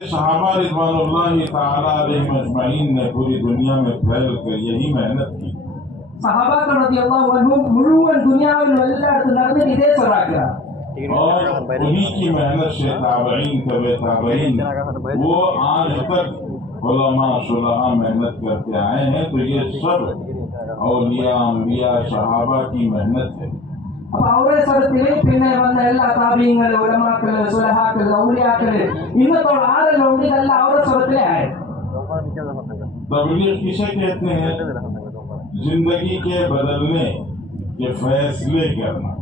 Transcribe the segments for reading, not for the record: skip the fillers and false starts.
सहाबा रिज़वानुल्लाहि तआला अलैहिम अजमईन ने पूरी दुनिया में फैल कर यही मेहनत की। സഹാബാക്കൾ റളിയല്ലാഹു അൻഹും മുഴുവൻ ദുനിയാവിലും എല്ലായിടത്തും നടന്ന് ഇതേ സ്വലാക്കുക. और उन्हीं की मेहनत से ताबईन तबे ताबईन वो आज तक उलमा सुलहा मेहनत करते आए हैं। तो ये सब औलिया अंबिया सहाबा की मेहनत है। അപ്പൊ അവരുടെ സ്ഥലത്തില് പിന്നെ വന്ന എല്ലാ താബീങ്ങള് ഉലമാക്കള് സുലഹാക്കള് ഔലിയാക്കള് ഇന്നത്തോളം ആരെല്ലാം ഉണ്ട് ഇതെല്ലാം അവരുടെ സ്ഥലത്തിലെ ആയത്. तबलीग किसे कहते हैं? जिंदगी के बदलने के फैसले करना।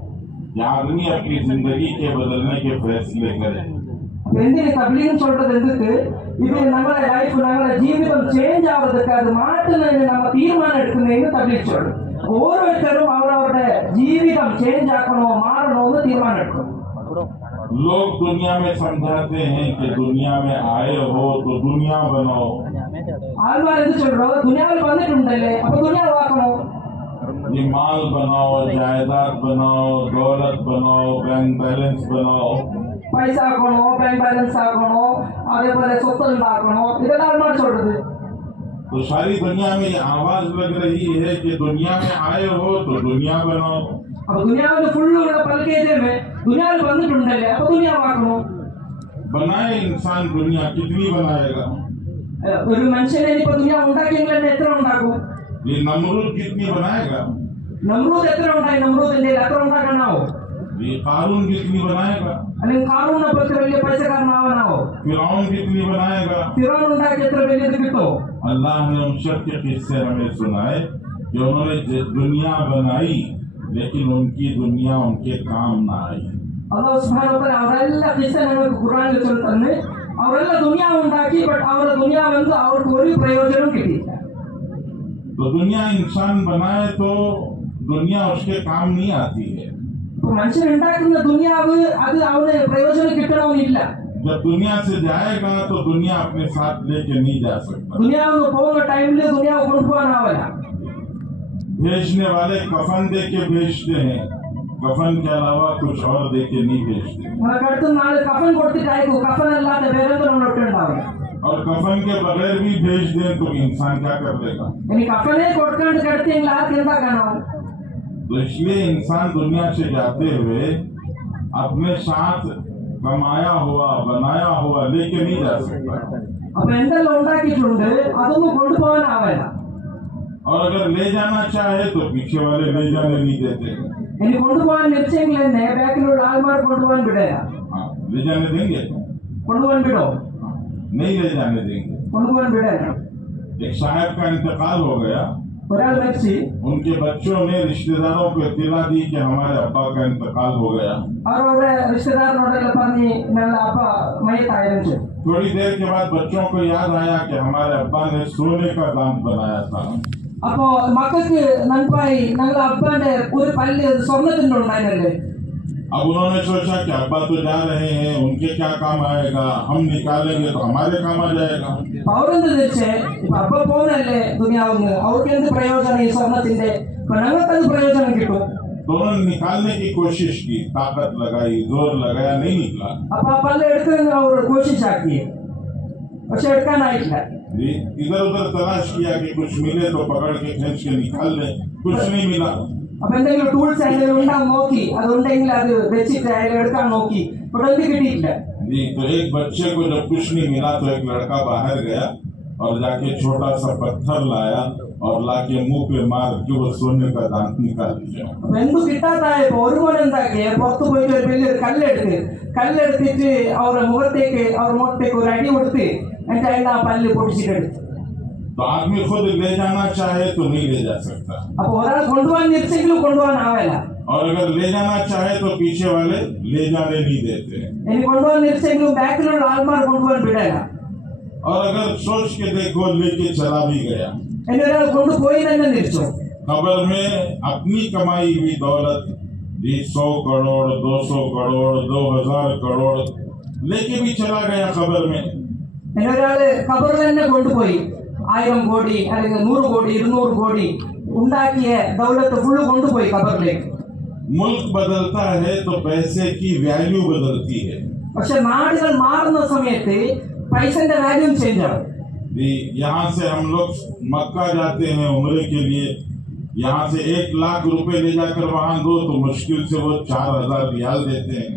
आदमी अपनी जिंदगी के बदलने के फैसले करे। എന്തിന് തബ്ലീഗ് சொல்றது എന്തക്ക്? ഇത് നമ്മുടെ ലൈഫ് നമ്മുടെ ജീവിതം ചേഞ്ച് ആവുന്നതൊക്കെ അത് മാറ്റുന്നതിന് നമ്മൾ തീരുമാനം എടുക്കുന്നതിന് തബ്ലീഗ് சொல்றது. ഓരോരുത്തരും അവരവരുടെ ജീവിതം ചേഞ്ച് ആക്കണോ മാറണോ എന്ന് തീരുമാനം എടുക്കണം. लोग दुनिया में समझाते हैं कि दुनिया में आए हो तो दुनिया बनाओ। ആൾമാർ എന്ത് சொல்றോ? ദുനിയാവിൽ വന്നിട്ടുണ്ടല്ലേ അപ്പൊ ദുനിയാവാക്കണോ? ये माल बनाओ, जायदाद बनाओ, दौलत बनाओ, बैंक बैलेंस बनाओ। പൈസ ആക്കണോ, ബാങ്ക് ബാലൻസ് ആക്കണോ, അതേപോലെ സ്വത്ത് ഉണ്ടാക്കണോ, ഇതെല്ലാം ആൾമാർ சொல்றது. तो सारी दुनिया में ये आवाज लग रही है कि दुनिया में आए हो तो दुनिया बनाओ। അപ്പൊ ദുനിയാവിൽ ഫുള്ളുള്ള പൽക്കേതേ ദുനിയാവിൽ വന്നിട്ടുണ്ടല്ലേ അപ്പൊ ദുനിയാവാക്കണോ? बनाए इंसान दुनिया कितनी बनाएगा? ഒരു മനുഷ്യനെ ഇപ്പൊ ദുനിയാവ് ഉണ്ടാക്കിയെങ്കിൽ തന്നെ എത്ര ഉണ്ടാക്കും? ये नमरूद कितनी बनाएगा? നമ്രൂദ് എത്ര ഉണ്ടായി? നമ്രൂദിന്റെ എത്ര ഉണ്ടാക്കാനാവോ? ये कारून कितनी बनाएगा? അല്ലെങ്കിൽ കാറൂനെ പോലത്തെ വലിയ പൈസക്കാരനാവാനാവോ? फिरौन कितनी बनाएगा? ഫിറോൻ ഉണ്ടാക്കി എത്ര വലിയത് കിട്ടോ? अल्लाह ने उन सब के किस्से हमें सुनाए कि उन्होंने दुनिया बनाई लेकिन उनकी दुनिया उनके काम ना आई। അല്ലാഹു സുബ്ഹാനഹു വ തആല അവരെല്ലാം കിസ്സ നമുക്ക് ഖുർആനിൽ ചൊല്ലുന്നു. അവരെല്ലാം ദുനിയ ഉണ്ടാക്കി ബട്ട് അവരുടെ ദുനിയ വന്ന് അവർക്ക് ഒരു പ്രയോജനം കിട്ടിയില്ല. तो दुनिया इंसान बनाए तो दुनिया उसके काम नहीं आती है। മനുഷ്യൻ ഉണ്ടാക്കുന്ന ദുനിയാവ് അത് അവന് പ്രയോജനം കിട്ടണമെന്നില്ല. जब दुनिया से जाएगा तो दुनिया अपने साथ लेके नहीं जा सकता। ദുനിയാവ് പോകുന്ന ടൈമിൽ ദുനിയാവ് കൊണ്ടുപോകാനാവില്ല. भेजने वाले कफन दे के भेजते हैं, कफन के अलावा कुछ और दे के नहीं भेजते। അടുത്ത നാളെ കഫൻ കൊടുത്തിട്ട് അയക്കും. കഫൻ അല്ലാതെ വേറെ ഒട്ടുണ്ടാവില്ല. और कफन के बगैर भी भेज दें तो इंसान क्या कर देगा? ഇനി കഫനെ കൊടുക്കാണ്ട് കിടത്തിയെങ്കിൽ ആർക്ക് എന്താ കാണാം? तो इसलिए इंसान दुनिया से जाते हुए अपने साथ कमाया हुआ बनाया हुआ लेके नहीं जा सकता। അപ്പൊ എന്തെല്ലാം ഉണ്ടാക്കിയിട്ടുണ്ട് അതൊന്നും കൊണ്ടുപോകാനാവില്ല. और अगर ले जाना चाहे तो पीछे वाले ले जाने नहीं देते। ഇനി കൊണ്ടുപോകാൻ ലക്ഷ്യമെങ്കിൽ തന്നെ ബാക്കിലുള്ള ആൾമാർ കൊണ്ടുപോകാൻ വിടുക. हाँ, ले जाने देंगे? കൊണ്ടുപോകാൻ വിടോ? नहीं ले जाने देंगे। കൊണ്ടുപോകാൻ വിടുക. एक साहब का इंतकाल हो गया, ഒരാൾ മരിച്ചു. उनके बच्चों ने रिश्तेदारों को इत्तला दी कि हमारे अब्बा का इंतकाल हो गया। അവരുടെ റിശ്तेदारനോടെല്ലാം പറഞ്ഞ് ഞങ്ങളുടെ അപ്പ മയ്യത്തായിരുന്നു. थोड़ी देर के बाद बच्चों को याद आया कि हमारे अब्बा ने सोने का दांत बनाया था। അപ്പോ മക്കൾക്ക് നൻപായി ഞങ്ങളുടെ അബ്ബാന്റെ ഒരു പല്ല് സ്വർണ്ണത്തിന്റെ ഉണ്ടായിരുന്നല്ലേ. अब उन्होंने सोचा कि अब्बा तो जा रहे हैं, उनके क्या काम आएगा, हम निकालेंगे तो हमारे काम आ जाएगा। അവരെന്ത് വെച്ചേ ഇപ്പൊ അബ്ബ പോകുന്നല്ലേ ദുനിയാവുന്ന് അവർക്ക് എന്ത് പ്രയോജനം ഈ സ്വർണത്തിന്റെ? ഇപ്പൊ ഞങ്ങൾക്കത് പ്രയോജനം കിട്ടും. तो उन्होंने निकालने की कोशिश की, ताकत लगाई, जोर लगाया, नहीं निकला। അപ്പൊ ആ പല്ല് എടുക്കാൻ അവർ കോശിച്ചാക്കി പക്ഷെ എടുക്കാനായിട്ടില്ല. इधर उधर तलाश किया कि कुछ मिले तो पकड़ के खींच के निकाल ले, कुछ नहीं मिला। അപ്പൊ എന്തെങ്കിലും ടൂൾസ് എന്തെങ്കിലും ഉണ്ടാവും നോക്കി, അതുണ്ടെങ്കിൽ അത് വെച്ചിട്ട് അയാൾ എടുക്കാൻ നോക്കി, ഇവിടെ ഒന്നും കിട്ടിയിട്ടില്ല. जी, तो एक बच्चे को जब कुछ नहीं मिला तो एक लड़का बाहर गया और जाके छोटा सा पत्थर लाया और लाके मुंह पे मार के वो सोने का दांत निकाल दिया। അപ്പൊ എന്തു കിട്ടാത്തായപ്പോ ഒരു മോൻ എന്താക്കി പുറത്തു പോയിട്ട് ഒരു വലിയൊരു കല്ലെടുത്തിട്ട് അവരുടെ മുഖത്തേക്ക് ഒരു അടി കൊടുത്ത് എന്നിട്ട് അതിന്റെ ആ പല്ല് പൊടിച്ചിട്ടെടുത്തു. तो आदमी खुद ले जाना चाहे तो नहीं ले जा सकता, അപ്പൊ ഒരാൾ കൊണ്ടുപോകാൻ നിശ്ചയെങ്കിലും കൊണ്ടുപോകാനാവില്ല. और अगर ले जाना चाहे तो पीछे वाले ले जाने नहीं देते। ഇനി കൊണ്ടുപോകാൻ നിശ്ചയെങ്കിലും ബാക്കിലുള്ള ആൾമാർ കൊണ്ടുപോകാൻ വിടല. और अगर सोच के देखो लेके चला भी गया, ഇനി ഒരാൾ കൊണ്ടുപോയി തന്നെ നിശ്ചോ खबर में अपनी कमाई हुई दौलत 100 करोड़ 200 करोड़ 2000 करोड़ लेके भी चला गया खबर में। ഇനി ഒരാള് ഖബറിൽ തന്നെ കൊണ്ടുപോയി 1000 കോടി അല്ലെങ്കിൽ 100 കോടി 200 കോടി ഉണ്ടാക്കിയ ദൗലത്ത് ഫുള്ള് കൊണ്ടുപോയി ഖബറിലേക്ക്. मुल्क बदलता है तो पैसे की वैल्यू बदलती है। പക്ഷെ നാടുകൾ മാറുന്ന സമയത്ത് പൈസന്റെ വാല്യൂ ചേഞ്ച് ആവും. यहाँ से हम लोग मक्का जाते हैं उम्रे के लिए, यहाँ से 1 लाख रुपए ले जाकर वहां दो तो मुश्किल से वो 4,000 रियाल देते हैं.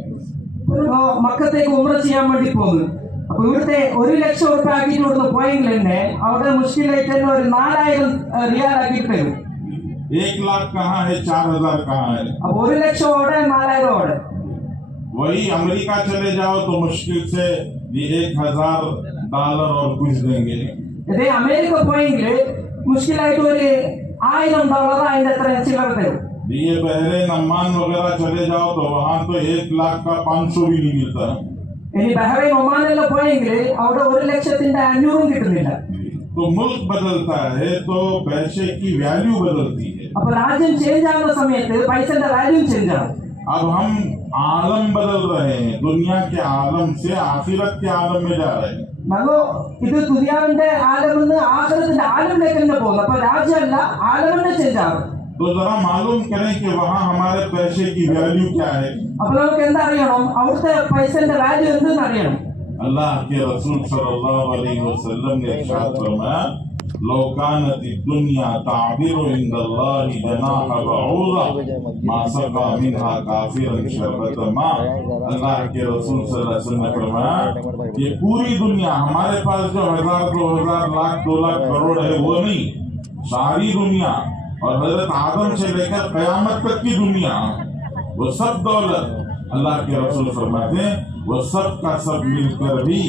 മക്കത്തേക്ക് ഉംറ ചെയ്യാൻ വേണ്ടി പോകുന്നു. അപ്പൊ ഇവിടുത്തെ 1 ലക്ഷം റുപ്യ ആക്കിയിട്ട് ഇവിടുന്ന് പോയെങ്കിൽ തന്നെ അവിടെ മുഷ്കിലായിട്ട് തന്നെ ഒരു 4,000 റിയാൽ ആക്കിയിട്ട് തരും. 1 लाख कहाँ है, 4,000 कहाँ है. अब 1 ലക്ഷം അവിടെ 4,000 അവിടെ. वही अमेरिका चले जाओ तो मुश्किल से $1,000 और कुछ देंगे. ഇതേ അമേരിക്ക പോയെങ്കിൽ മുഷ്കിലായിട്ട് ഒരു $1,000 അതിന്റെ അത്ര ചില്ലറ തരും. ये बहरीन अम्मान वगैरह चले जाओ तो वहाँ तो 1 लाख का 500 भी नहीं मिलता. ഇനി ബഹ്റൈൻ ഒമാനെല്ലാം പോയെങ്കിൽ അവിടെ 1,500,000 കിട്ടുന്നില്ല. तो मुल्क बदलता है तो पैसे की वैल्यू बदलती है. അപ്പൊ രാജ്യം ചേഞ്ച് ആവുന്ന സമയത്ത് പൈസന്റെ വാല്യൂ ചേഞ്ച് ആവും. अब हम आलम बदल रहे हैं, दुनिया के आलम से आखिरत के आलम में जा रहे हैं. ഇത് ദുനിയാവിന്റെ ആലമെന്ന് ആഖിറത്തിന്റെ ആലമിലേക്ക് തന്നെ പോകുന്നു. അപ്പൊ രാജ്യമല്ല ആലമിന്റെ ചേഞ്ച് ആവും. तो जरा मालूम करें कि वहाँ हमारे पैसे की वैल्यू क्या है. അപ്പൊ നമുക്ക് എന്താ അറിയണം, അവിടുത്തെ പൈസന്റെ വാല്യൂ എന്തെന്ന് അറിയണം. अल्लाह के रसूल सल्लल्लाहु अलैहि वसल्लम ने इरशाद फरमाया, लौ कानति दुनिया ताबिरु इंदल्लाहि जनाह बऊदा मा सका मिनहा काफिरन शरबत मा. अल्लाह के रसूल सल्लल्लाहु अलैहि वसल्लम ने फरमाया कि पूरी दुनिया, हमारे पास जो 1,000, 2,000, लाख, 2 लाख करोड़ है वो नहीं, सारी दुनिया और हजरत आदम से लेकर कयामत तक की दुनिया, वो सब दौलत अल्लाह के रसूल फरमाते हैं वो सब का सब मिलकर भी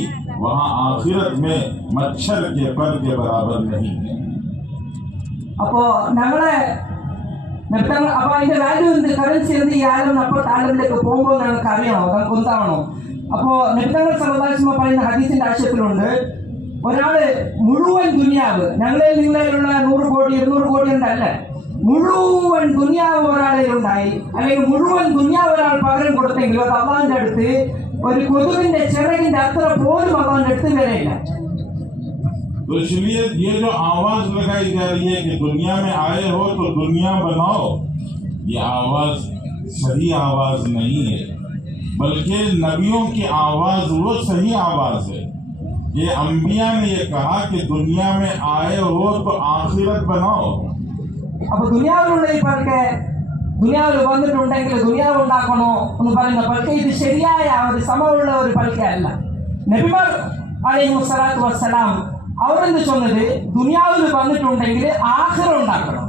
वहाँ आखिरत में मच्छर के पर के बराबर नहीं है. അപ്പോ ഞങ്ങളെ അപ്പൊ അതിന്റെ വാല്യൂ എന്ത്, കറൻസി എന്ത്, ഈ ആലം അപ്പുറത്തെ ആലമിലേക്ക് പോകുമ്പോൾ ഞങ്ങൾക്ക് അറിയണോ, നമുക്ക് എന്താവണോ. അപ്പോ നബിതങ്ങൾ സല്ലല്ലാഹു അലൈഹി വസല്ലം പറയുന്ന ഹദീസിന്റെ ആശയത്തിലുണ്ട്, ഒരാള് മുഴുവൻ ദുനിയാവ്, ഞങ്ങളിൽ നിങ്ങളിലുള്ള 100 കോടി 200 കോടി എന്നല്ല, മുഴുവൻ ദുനിയാവ് ഒരാളിലുണ്ടായി അല്ലെങ്കിൽ മുഴുവൻ ദുനിയാവ് ഒരാൾ പകരം കൊടുത്തെങ്കിൽ അത് അള്ളാഹിന്റെ അടുത്ത് ഒരു കൊതുകിന്റെ ചിറകിന്റെ അത്ര പോലും അള്ളാഹിന്റെ അടുത്ത് വിലയില്ല. तो इसलिए ये जो आवाज लगाई जा रही है कि दुनिया में आए हो तो दुनिया बनाओ, ये आवाज सही आवाज नहीं है, बल्कि नबियों की आवाज वो सही आवाज है. ये अंबिया ने ये कहा कि दुनिया में आए हो तो आखिरत बनाओ. അപ്പൊ ദുനിയാവിലുള്ള ഈ പൽക്കെ, ദുനിയാവിൽ വന്നിട്ടുണ്ടെങ്കിൽ ദുനിയാവ് ഉണ്ടാക്കണോ എന്ന് പറയുന്ന പൽക്കെ ഇത് ശരിയായ ഒരു സമമുള്ള ഒരു പൽക്കെ അല്ല. നബിമാർ അലൈഹിസ്സലാത്തു വസ്സലാം അവരെന്ത് ചൊന്നത്, ദുനിയാവിൽ വന്നിട്ടുണ്ടെങ്കിൽ ആഖിറ ഉണ്ടാക്കണം.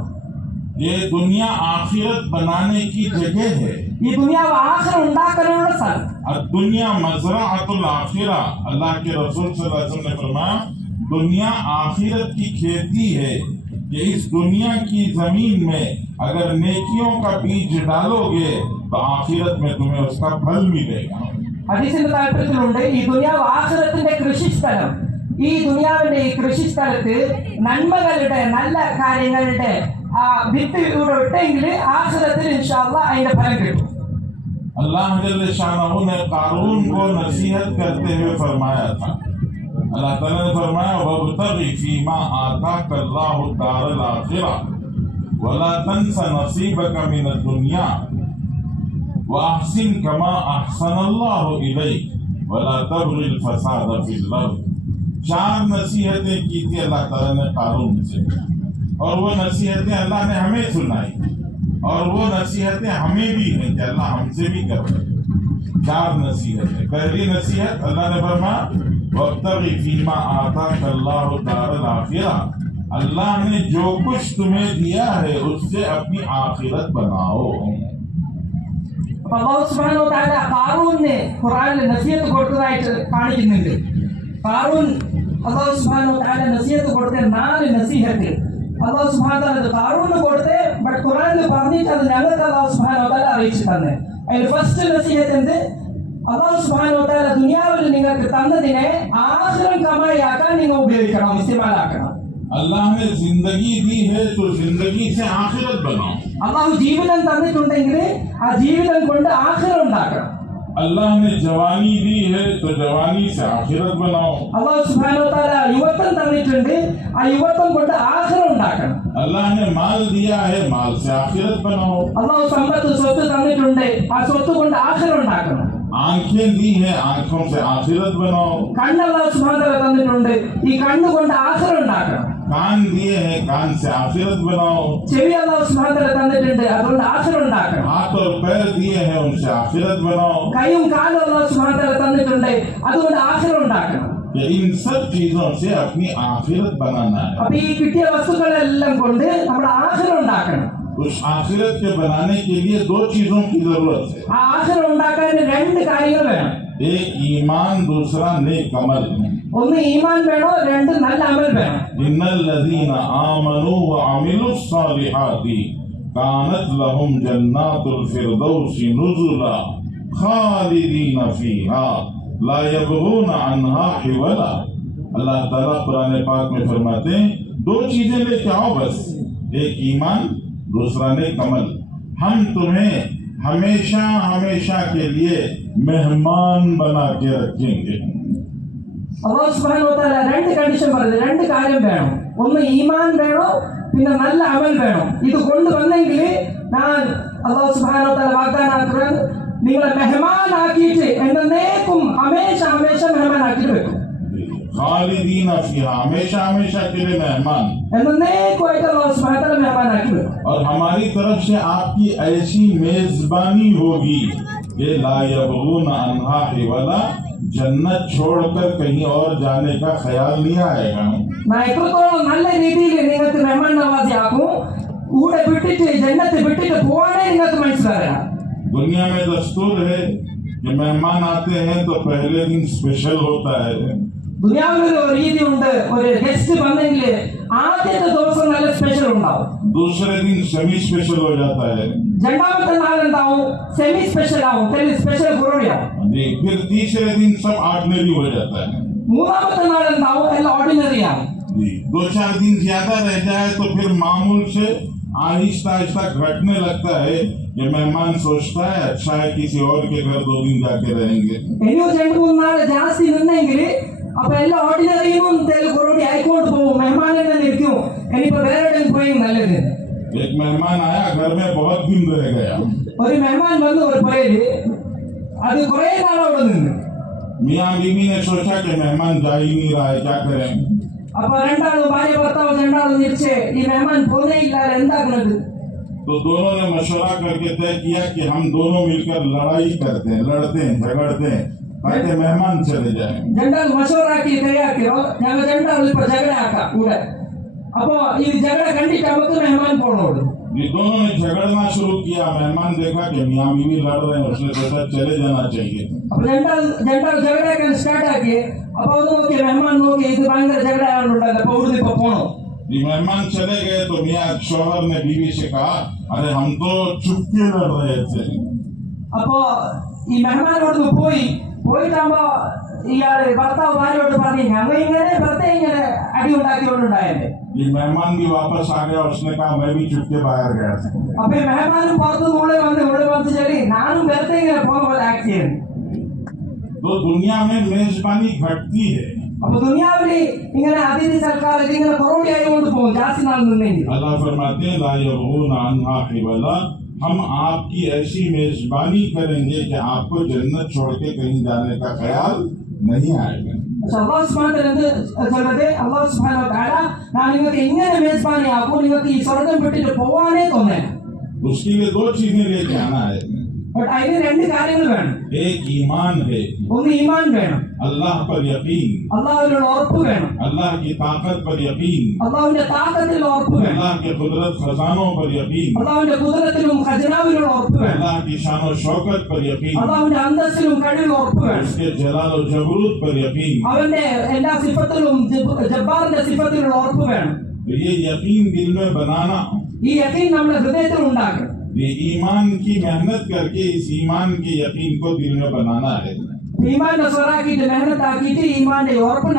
ये दुनिया आखिरत बनाने की जगह है. ഈ ദുനിയാവ് ആഖിറ ഉണ്ടാക്കാനുള്ള സ്ഥലം. और दुनिया मज़राअतुल आखिरा, अल्लाह के रसूल सल्लल्लाहु अलैहि वसल्लम ने फरमाया दुनिया आखिरत की खेती है कि इस दुनिया की जमीन में अगर नेकियों का बीज डालोगे तो आखिरत में तुम्हें उसका फल मिलेगा. ഹദീസിന്റെ താല്പര്യത്തിലുണ്ട്, ഈ ദുനിയാവ് ആഖിറത്തിന്റെ കൃഷിസ്ഥലം. ഈ ദുനിയാവിന്റെ ഈ കൃഷിസ്ഥലത്ത് നന്മകളുടെ നല്ല കാര്യങ്ങളുടെ വിത്ത് ഇവിടെ ഇട്ടെങ്കിൽ ആഖിറത്തിൽ ഇൻഷാ അല്ലാഹ് അതിന്റെ ഫലം കിട്ടും. अल्लाह जल्ल शानहू ने कारून को नसीहत करते हुए फरमाया था, अल्लाह ताला ने फरमाया वब्तगि फीमा आताकल्लाहु दारल आखिरा वला तंस नसीबका मिनद दुनिया वअहसिन कमा अहसनल्लाहु इलैक वला तबगिल फसाद फिल अर्द. 4 नसीहतें की थी अल्लाह ताला ने कारून से, और वो नसीहतें अल्लाह ने हमें सुनाई और वो नसीहतें हमें भी हैं कि अल्लाह हमसे भी कर रहे. 4 नसीहतें. पहली नसीहत अल्लाह ने फरमाया वब्तगि फीमा आताकल्लाहु दारल आखिरा, अल्लाह ने जो कुछ तुम्हें दिया है उससे अपनी आखिरत बनाओ. അല്ലാഹു സുബ്ഹാനഹു വ തആല ഖാറൂനെ ഖുർആനിൽ നസിഹത്ത് കൊടുത്തതായിട്ട് കാണിക്കുന്നുണ്ട്. ഖാറൂൻ അല്ലാഹു സുബ്ഹാനഹു വ തആല നസിഹത്ത് കൊടുത്ത 4 നസിഹത്ത് അല്ലാഹു സുബ്ഹാനഹു വ തആല ഖാറൂന് കൊടുത്തേ, ബട്ട് ഖുർആനിൽ പറഞ്ഞിട്ട് അത് ഞങ്ങൾക്ക് അല്ലാഹു സുബ്ഹാനഹു വ തആല അറിയിച്ചു തന്നെ. അതിൽ ഫസ്റ്റ് നസിഹത്ത് എന്ത്, അല്ലാഹു സുബ്ഹാനഹു വ തആല ദുനിയാവിൽ നിങ്ങൾക്ക് തന്നതിനെ ആഖിറം കമായിയാക്കാൻ നിങ്ങൾ ഉപയോഗിക്കണം, ഇസ്തിമാലാക്കണം. अल्लाह ने जिंदगी दी है तो जिंदगी से आखिरत बनाओ. അല്ലാഹു ജീവിതം തന്നിട്ടുണ്ടെങ്കിൽ ആ ജീവിതം കൊണ്ട് ആഖിറം ഉണ്ടാക്കണം. अल्लाह ने जवानी दी है तो जवानी से आखिरत बनाओ. അല്ലാഹു സുബ്ഹാനഹു വ തആല യുവത്വം തന്നിട്ടുണ്ട്, ആ യുവത്വം കൊണ്ട് ആഖിറം ഉണ്ടാക്കണം. अल्लाह ने माल दिया है, माल से आखिरत बनाओ. അല്ലാഹു സമ്പത്ത് സ്വത്ത് തന്നിട്ടുണ്ട്, ആ സ്വത്ത് കൊണ്ട് ആഖിറം ഉണ്ടാക്കണം. आंखें दी है, आंखों से आखिरत बनाओ। കണ്ണ് അല്ലാഹു സുബ്ഹാനഹു വ തആല തന്നിട്ടുണ്ട്, ഈ കണ്ണുകൊണ്ട് ആഖിറ ഉണ്ടാക്കണം. कान दिए हैं, कान से आखिरत बनाओ। ചെവി അല്ലാഹു സുബ്ഹാനഹു വ തആല തന്നിട്ടുണ്ട്, അതുകൊണ്ട് ആഖിറ ഉണ്ടാക്കണം. हाथ और पैर दिए हैं, उनसे आखिरत बनाओ। കൈയും കാലും അല്ലാഹു സുബ്ഹാനഹു വ തആല തന്നിട്ടുണ്ട്, അതുകൊണ്ട് ആഖിറ ഉണ്ടാക്കണം. कि इन सब चीजों से अपनी आखिरत बनाना है। അപ്പൊ ഈ കിട്ടിയ വസ്തുക്കളെല്ലാം കൊണ്ട് നമ്മുടെ ആഖിറ ഉണ്ടാക്കണം. उस आखिरत के बनाने के लिए दो चीजों की जरूरत है। ആ ആഖിറ ഉണ്ടാക്കാൻ രണ്ട് കാര്യങ്ങൾ വേണം. एक ईमान, दूसरा नेक अमल। ഒന്ന് ഈമാൻ വേണം, രണ്ട് നല്ല അമൽ വേണം. इन्नल्लज़ीना आमनू व अमिलुस्सालिहाति कानत लहुम जन्नातुल फिरदौसी नुज़ुला खालिदीना फीहा ला यबगूना अन्हा हिवला। अल्लाह ताला कुरान पाक में फरमाते हैं, दो चीजें लेके आओ बस, एक ईमान, दूसरा नेक अमल। हम तुम्हें हमेशा हमेशा के लिए मेहमान बना के रखेंगे। അല്ലാഹു സുബ്ഹാനഹു വ തആല രണ്ട് കണ്ടീഷൻ പറഞ്ഞു, രണ്ട് കാര്യം വേണം. ഒന്ന് ഈമാൻ വേണം, പിന്നെ നല്ല അമൽ വേണം. ഇത് കൊണ്ടുവന്നെങ്കിൽ ഞാൻ അല്ലാഹു സുബ്ഹാനഹു വ തആല വാഗ്ദാനം ആക്കുന്നത് നിങ്ങളെ മെഹമാനാക്കിയിട്ട് എന്നേക്കും ഹമേശ ഹമേശ മെഹമാനാക്കിയിട്ട് വെക്കും. खालिदीना फीहा, हमेशा हमेशा के लिए मेहमान। എന്നേക്കുമായിട്ട് അല്ലാഹു സുബ്ഹാനഹു വ തആല മെഹമാനാക്കി വെക്കും. और हमारी तरफ से आपकी ऐसी मेजबानी होगी कि ला यबगूना अन्हा हिवला, जन्नत छोड़कर कहीं और जाने का ख्याल नहीं आएगा। ഞാൻ എത്രത്തോളം നല്ല രീതിയിൽ നിങ്ങൾക്ക് മെഹമാൻ നവാസി ആക്കും, കൂടെ വിട്ടിട്ട് ജന്നത്ത് വിട്ടിട്ട് പോവാനേ നിങ്ങൾക്ക് മനസ്സിലാകാം. दुनिया में दस्तूर है कि मेहमान आते हैं तो पहले दिन स्पेशल होता है। ദുനിയാവിൽ ഒരു രീതിയുണ്ട്, ഒരു ഗസ്റ്റ് വന്നെങ്കിൽ ആദ്യത്തെ ദിവസം നല്ല സ്പെഷ്യൽ ഉണ്ടാവും, दूसरे दिन सेमी स्पेशल हो जाता है രണ്ടാമത്തെ നാളുണ്ടാവും സെമി സ്പെഷ്യൽ ആവും, സ്പെഷ്യൽ കുറവിയാവും, जी। फिर तीसरे दिन सब ऑर्डिनरी हो जाता है മൂന്നാമത്തെ നാളുണ്ടാവും എല്ലാം ഓർഡിനറി ആവും. जी। दो चार दिन ज्यादा रह जाए तो फिर मामूल से आहिस्ता आहिस्ता घटने लगता है। ये मेहमान सोचता है अच्छा है किसी और के घर 2 दिन जाके रहेंगे। ഇനി ഒരു 2-3 നാള് ജാസ്തി നിന്നെങ്കിൽ അപ്പൊ എല്ലാം ഓർഡിനറിയും കുറവുകൂടി ആയിക്കൊണ്ട് പോകും, മെഹമാൻ തന്നെ നിൽക്കും, ഇനിയിപ്പോ വേറെ എവിടെയും പോയി നല്ലത്. एक मेहमान आया, घर में बहुत दिन रह गया। ഒരു മെഹമാൻ വന്ന് ഒരു പുരയില് അത് കുറെ നാൾ അവിടെ നിന്ന്. मियाँ बीवी ने सोचा कि मेहमान जा ही नहीं रहा है, क्या करें। അപ്പൊ രണ്ടാളും ഭാര്യ ഭർത്താവ് രണ്ടാളും തിരിച്ച് ഈ മെഹമാൻ പോന്നേ ഇല്ല, എന്താക്കുന്നത്? तो दोनों ने मशवरा करके तय किया कि हम दोनों मिलकर लड़ाई करते हैं, लड़ते हैं, झगड़ते हैं ताकि मेहमान चले जाए। രണ്ടാൾ മഷൂറാക്കി തയ്യാക്കിയോ, ഞങ്ങൾ രണ്ടാളും ഇപ്പൊ ജഗട ആക്കാം കൂടെ. അപ്പൊ ഈ ജഗട കണ്ടിട്ട് നമുക്ക് മെഹമാൻ പോണോളൂ. ये दोनों ने झगड़ना शुरू किया। मेहमान देखा कि मियाँ बीवी लड़ रहे हैं, उसने सोचा चले जाना चाहिए। അപ്പൊ രണ്ടാൾ ജഗടയാക്കാൻ സ്റ്റാർട്ട് ആക്കി. അപ്പൊ അത് നോക്കി മെഹമാൻ നോക്കി, ഇത് ഭയങ്കര ജഗട ആണുണ്ടല്ലോ, അപ്പൊ ഇവിടുന്ന് ഇപ്പൊ പോണോ. ये मेहमान चले गए तो मियाँ शौहर ने बीवी से कहा, अरे हम तो चुपके लड़ रहे थे। അപ്പൊ ഈ മെഹമാൻ ഇവിടുന്ന് പോയിട്ടാകുമ്പോ ഇയാള് ഭർത്താവ് ഭാര്യയോട് പറഞ്ഞു, ഞങ്ങൾ ഇങ്ങനെ വെറുതെ ഇങ്ങനെ അടി ഉണ്ടാക്കിക്കൊണ്ടുണ്ടായല്ലേ. ये मेहमान भी वापस आ गया, उसने कहा मैं भी चुपके बाहर गया था। അപ്പൊ ഈ മെഹമാനും പുറത്ത് ഇവിടെ വന്ന് ചെടി ഞാനും വെറുതെ ഇങ്ങനെ പോകുന്ന പോലെ ആക്ട് ചെയ്യുന്നു. तो दुनिया में मेजबानी घटती है। അപ്പൊ ദുനിയാവില് ഇങ്ങനെ അതിഥി സൽക്കാർ ഇതിങ്ങനെ കുറവുകൂടി ആയിക്കൊണ്ട് പോകും ജാസ്തി നാൾ നിന്നെങ്കിൽ. अल्लाह फरमाते हैं ला यबगूना अन्हा हिवला, हम आपकी ऐसी मेजबानी करेंगे कि आपको जन्नत छोड़ के कहीं जाने का ख्याल नहीं आएगा। അല്ലാഹു സുബ്ഹാനഹു വ തആല சொல்றது, അല്ലാഹു സുബ്ഹാനഹു വ തആല ഞാൻ നിങ്ങൾക്ക് ഇങ്ങനെ മേസ്ബാനി ആക്കും, നിങ്ങൾക്ക് ഈ സ്വർഗ്ഗം വിട്ടിട്ട് പോവാനേ തോന്നില്ല. उसके लिए 2 चीजें लेके आना है। അതിന് രണ്ട് കാര്യങ്ങൾ വേണം. एक ईमान है, ഒന്ന് ഈമാൻ വേണം, अल्लाह पर यकीन, അല്ലാഹുവിനുള്ള ഉറപ്പ് വേണം, अल्लाह की ताकत पर यकीन, അല്ലാഹുവിന്റെ താക്കത്തിൽ ഉറപ്പ് വേണം, अल्लाह के कुदरत खजानों पर यकीन, അല്ലാഹുവിന്റെ കുദറത്തിലും ഖജനാവിലുള്ള ഉറപ്പ് വേണം, अल्लाह की शान और शौकत पर यकीन, അല്ലാഹുവിന്റെ അന്തസ്സിലും കഴിവിലും ഉറപ്പ് വേണം, उसके जलाल और जबरूत पर यकीन। അവന്റെ എല്ലാ സിഫത്തിലും ജബ്ബാറിന്റെ സിഫത്തിലുള്ള ഉറപ്പ് വേണം. तो ये यकीन दिल में बनाना, ഈ യഖീൻ നമ്മുടെ ഹൃദയത്തിൽ ഉണ്ടാക്കണം. ये ईमान की मेहनत करके इस ईमान के यकीन को दिल में बनाना है। ഈമാന്റെ സ്വറാക്കിയിട്ട് മെഹനത്താക്കിയിട്ട് ഈമാന്റെ ഉറപ്പ്